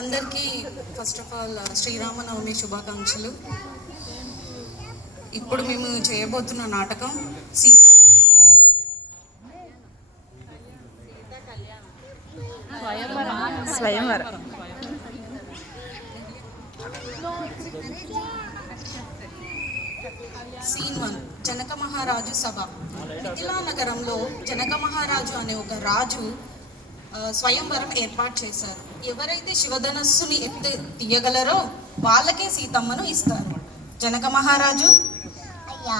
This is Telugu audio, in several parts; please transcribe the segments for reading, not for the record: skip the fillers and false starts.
అందరికీ ఫస్ట్ ఆఫ్ ఆల్ శ్రీరామనవమి శుభాకాంక్షలు. ఇప్పుడు మేము చేయబోతున్న నాటకం సీతా స్వయంవరం. సీన్ 1 జనక మహారాజు సభ. మిథిలా నగరంలో జనక మహారాజు అనే ఒక రాజు స్వయంవరం ఏర్పాటు చేశారు. ఎవరైతే శివధనస్సుని తీయగలరో వాళ్ళకే సీతమ్మను ఇస్తారు. జనక మహారాజు, అయ్యా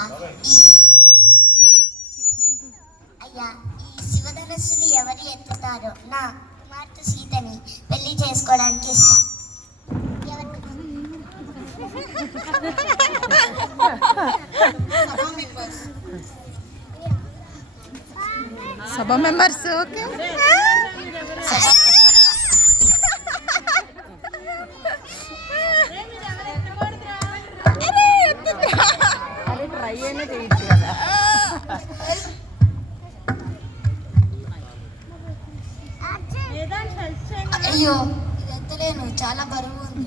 ఈ శివధనస్సుని ఎవరు ఎత్తుతారో నా కుమార్తె సీతని పెళ్లి చేసుకోవడానికి ఇస్తా. సభ మెంబర్స్ ఓకే. ట్రై అయినా చేయొచ్చు కదా. అయ్యో ఇది ఎత్తలేను, చాలా బరువు ఉంది.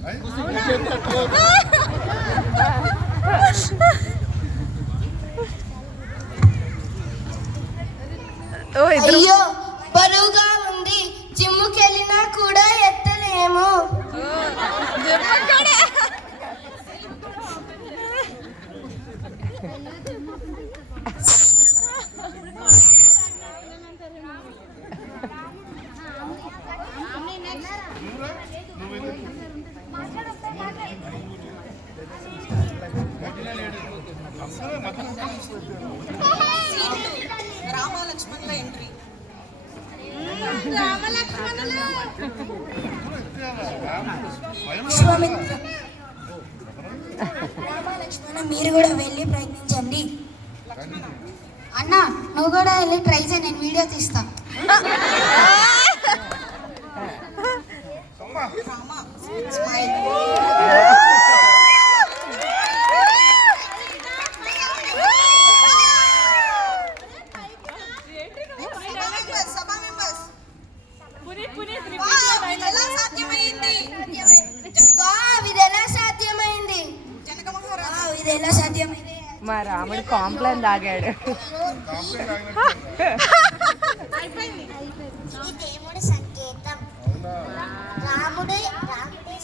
అయ్యో బరువుగా ఉంది, జిమ్ముకి వెళ్ళినా కూడా ఎత్తలేము. రామలక్ష్మణుల ఎంట్రీ. రామలక్ష్మణ మీరు కూడా వెళ్ళి ప్రయత్నించండి. అన్న నువ్వు కూడా వెళ్ళి ట్రై చేయి, నేను వీడియో తీస్తా. మా రాముడు కాంప్లైంట్ తాగాడు. దేవుడి సంకేతం. రాముడే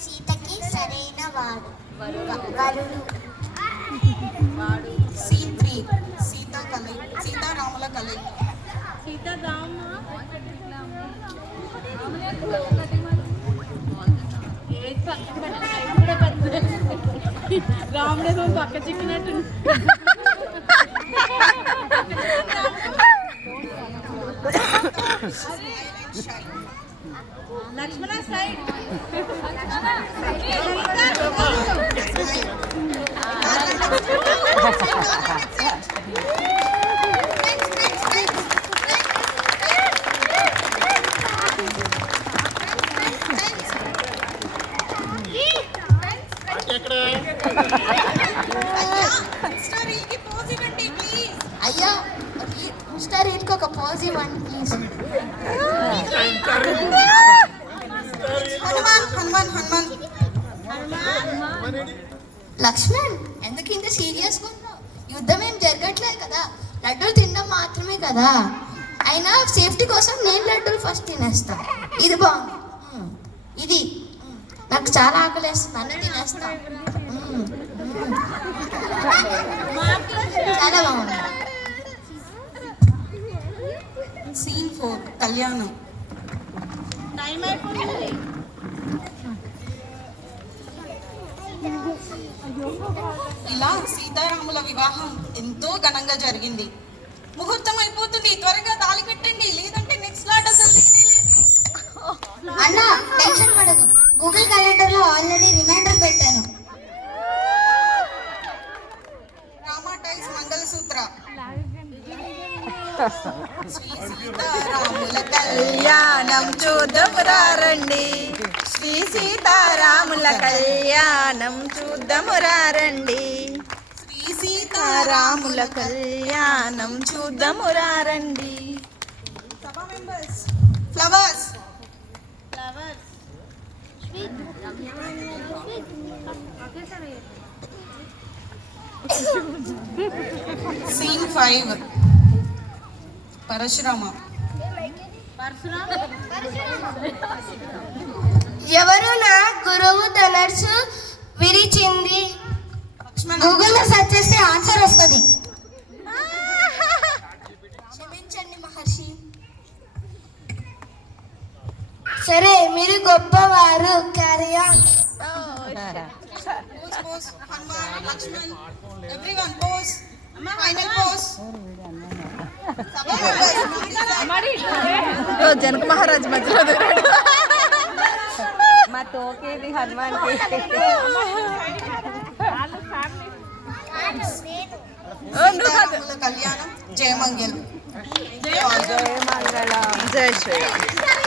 సీతకి సరైన వరుడు. సీన్ 3 సీతారాముల కలయిక. రాముడే పక్క చిక్కినట్టు. లక్ష్మణ సైడ్. అయ్యా ఇన్స్టా రీల్కి ఒక పోజ్ ఇవ్వండి ప్లీజ్. హనుమాన్ లక్ష్మణ్ ఎందుకు ఇంత సీరియస్గా ఉన్నావు? యుద్ధం ఏం జరగట్లేదు కదా, లడ్డూలు తినడం మాత్రమే కదా. అయినా సేఫ్టీ కోసం నేను లడ్డూలు ఫస్ట్ తినేస్తా. ఇది బాగుంది. ఇది నాకు చాలా ఆకలేస్తుంది, అన్నీ తినేస్తా. చాలా బాగుంది. సీన్ 4 కళ్యాణం. ఇలా సీతారాముల వివాహం ఎంతో ఘనంగా జరిగింది. ముహూర్తం అయిపోతుంది, త్వరగా తాళి కట్టండి, లేదంటే నెక్స్ట్ లాట్ అసలు లేనే లేదు. అన్న టెన్షన్ పడదు, గూగుల్ క్యాలెండర్ లో ఆల్రెడీ రిమైండర్ పెట్టాను. రామాటైస్ మంగళసూత్ర. శ్రీ సీతారాముల కళ్యాణం చూద్దామురా రండి, శ్రీ సీతారాముల కళ్యాణం చూద్దామురా రండి, శ్రీ సీతారాముల కళ్యాణం చూద్దామురా రండి. సభా మెంబర్స్ ఫ్లవర్స్. సీన్ 5 పరశురామ. ఎవరు నా గురువు ధనస్సు విరిచింది? లక్ష్మణ. గూగుల్లో సెర్చ్ చేస్తే ఆన్సర్ వస్తుంది. క్షమించండి మహర్షి. సరే మీరు గొప్పవారు. క్యారియర్. Pose. Hanuman, Lakshman, everyone pose. Final pose. సభ members. జనక మహారాజ్ మధ్యలో దూరాడు. మా తోకేది హనుమాన్కి. సీతారాముల కళ్యాణం. జయమంగళం. జయ మంగళం. జయ శ్రీరామ్.